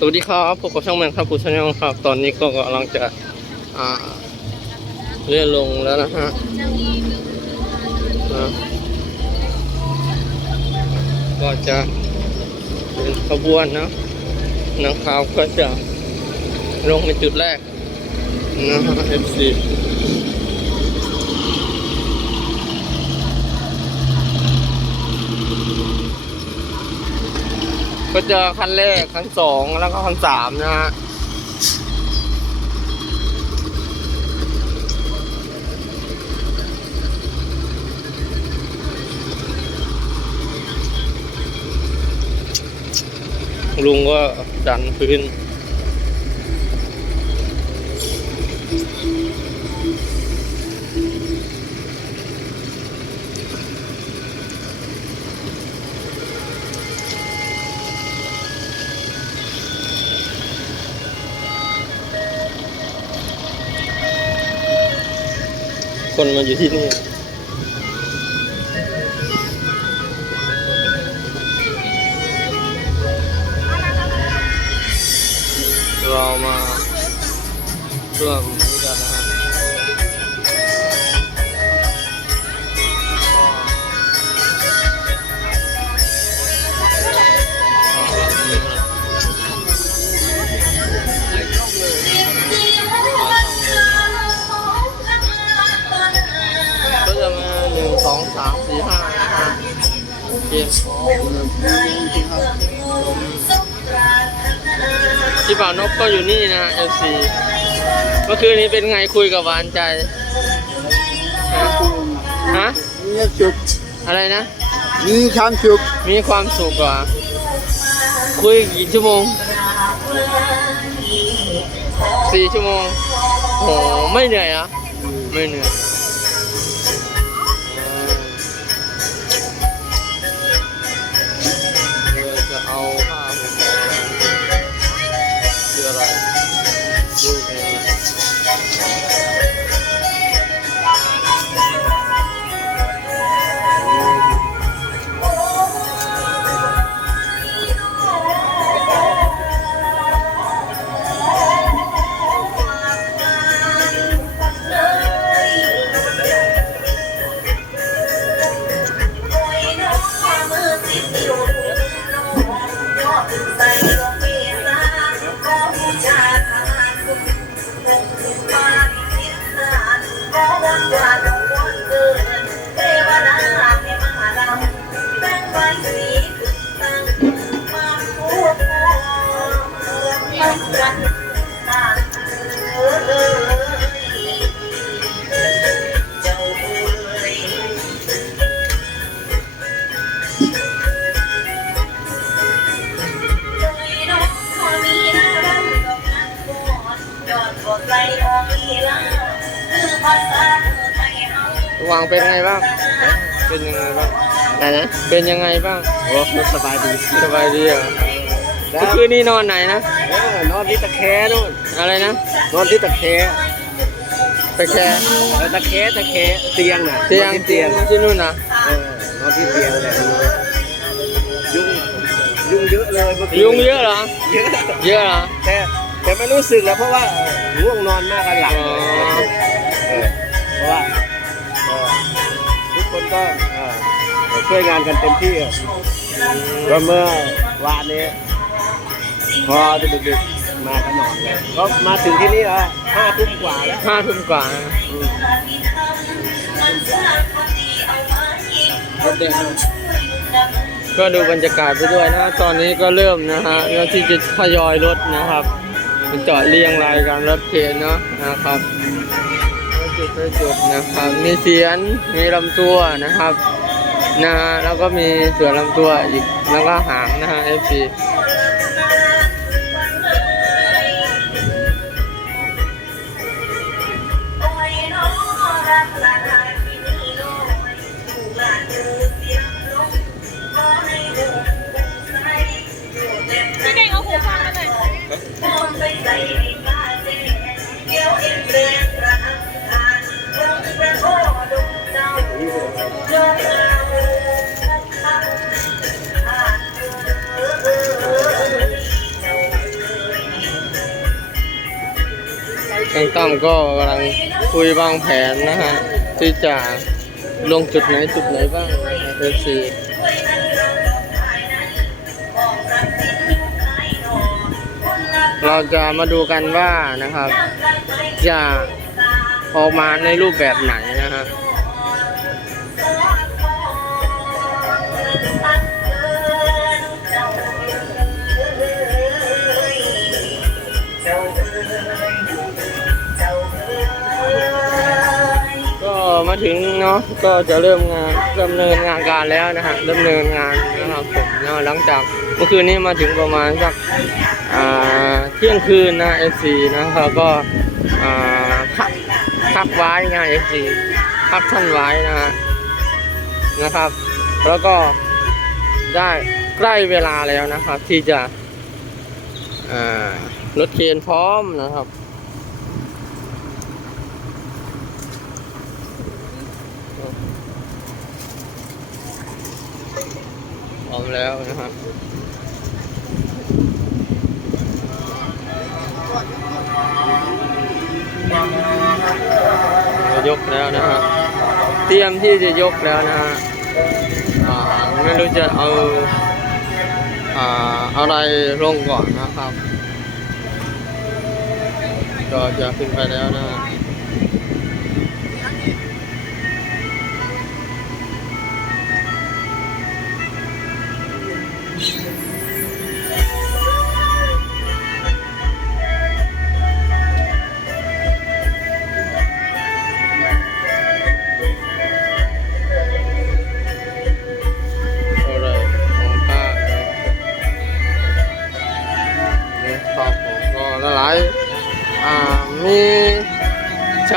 สวัสดีครับพบกับช่องแมนครับผู้ชมครับ ตอนนี้ก็กำลังจะอ่าเลื่อนลงแล้วนะฮะนะก็จะเป็นขบวนนะนังขาวก็จะลงในจุดแรกนะฮะ FC ก็เจอคันแรกคันสองแล้วก็คันสามนะฮะลุงก็ดันพื้น คนมาอยู่ที่นี่เรามาร่วมนี้กันนะ ที่ป่าวนกก็อยู่นี่นะเอฟซีเมื่อคืนนี้เป็นไงคุยกับหวานใจฮะฮะมีสุขอะไรนะ มีความสุขมีความสุขกว่าคุยกี่ชั่วโมงสี่ชั่วโมงโหไม่เหนื่อยเหรอะไม่เหนื่อย วางเป็นไงบ้าง เป็นยังไงบ้างอะไรนะ เป็นยังไงบ้าง โอ้สบายดี สบายดีเหรอแล้เมื่วอคืนนี้นอนไหนนะนอนที่ตะแคร์นู่น อะไรนะ นอนที่ตะแคร์ไปแค่เออตะแคร์ตะแคร์เตียงน่ะ เตียงนอนที่เตีเตียยงงที่นู่นนะเออนอนที่เตียงเลยยุ่งยุ่งเยอะเลยเมื่อคืนยุงเยอะเหรอ เยอะ เยอะเหรอ แต่แต่ไม่รู้สึกแล้วเพราะว่า ง่วงนอนมากกันหลับเลยเออเพราะว่าเออทุกคนก็เออช่วยงานกันเต็มที่อะก็เมื่อวานนี้ พอดึกๆมากันนอนเลยก็มาถึงที่นี่แล้วห้าทุ่มกว่าแล้วห้าทุ่มกว่านะอืมก็ดูบรรยากาศไปด้วยนะ ตอนนี้ก็เริ่มนะฮะเริ่มที่จะทยอยรถนะครับ เป็นจอดเรียงรายการรถเคนเนาะนะครับจุดไม่จุดนะครับมีเสียนมีลำตัวนะครับนะฮะแล้วก็มีส่วนลำตัวอีกแล้วก็หางนะฮะเอฟซีางตั้มก็กำลังคุยวางแผนนะฮะที่จะลงจุดไหนจุดไหนบ้างเอฟซีเราจะมาดูกันว่านะครับ จะออกมาในรูปแบบไหนนะฮะ มาถึงเนาะก็จะเริ่มงานดำเนินงานการแล้วนะฮะดำเนินงานนะครับผมเนาะหลังจากเมื่อคืนนี้มาถึงประมาณสักอ่าเที่ยงคืนนะเอฟซีนะครับก็อ่าพักพักไว้นะเอฟซีพักท่านไว้นะฮะนะครับ แล้วก็ได้ใกล้เวลาแล้วนะครับ ที่จะอ่ารถเคนพร้อมนะครับ พร้อมแล้วนะครับยกแล้วนะฮะเตรียมที่จะยกแล้วนะฮะไม่รู้จะเอาอ่าอะไรลงก่อนนะครับ ก็จะขึ้นไปแล้วนะฮะ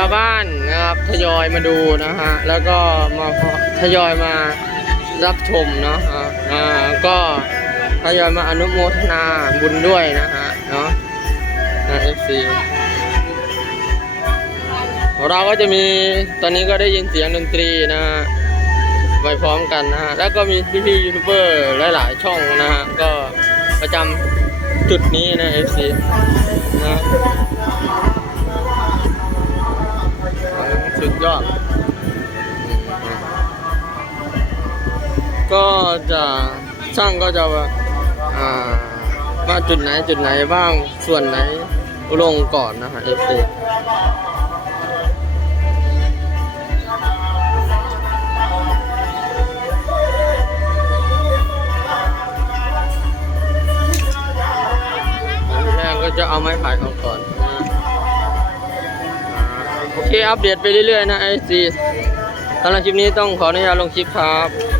าวบ้านนะครับทยอยมาดูนะฮะแล้วก็มาทยอยมารับชมเนาะอ่าก็ทยอยมาอนุโมทนาบุญด้วยนะฮะเนาะนะเอฟซีเราก็จะมีตอนนี้ก็ได้ยินเสียงดนตรีนะฮะไปพร้อมกันนะฮะแล้วก็มีพี่ๆยูทูบเบอร์หลาย ๆ ช่องนะฮะก็ประจำจุดนี้นะ FC นะ สุดยอด ก็จะช่างก็จะว่าอ่าว่าจุดไหนจุดไหนบ้างส่วนไหนลงก่อนนะฮะ FC อันแรกก็จะเอาไม้ไผ่ออกก่อน เค อัปเดตไปเรื่อยๆนะไอซีสำหรับคลิปนี้ต้องขออนุญาตลงคลิปครับ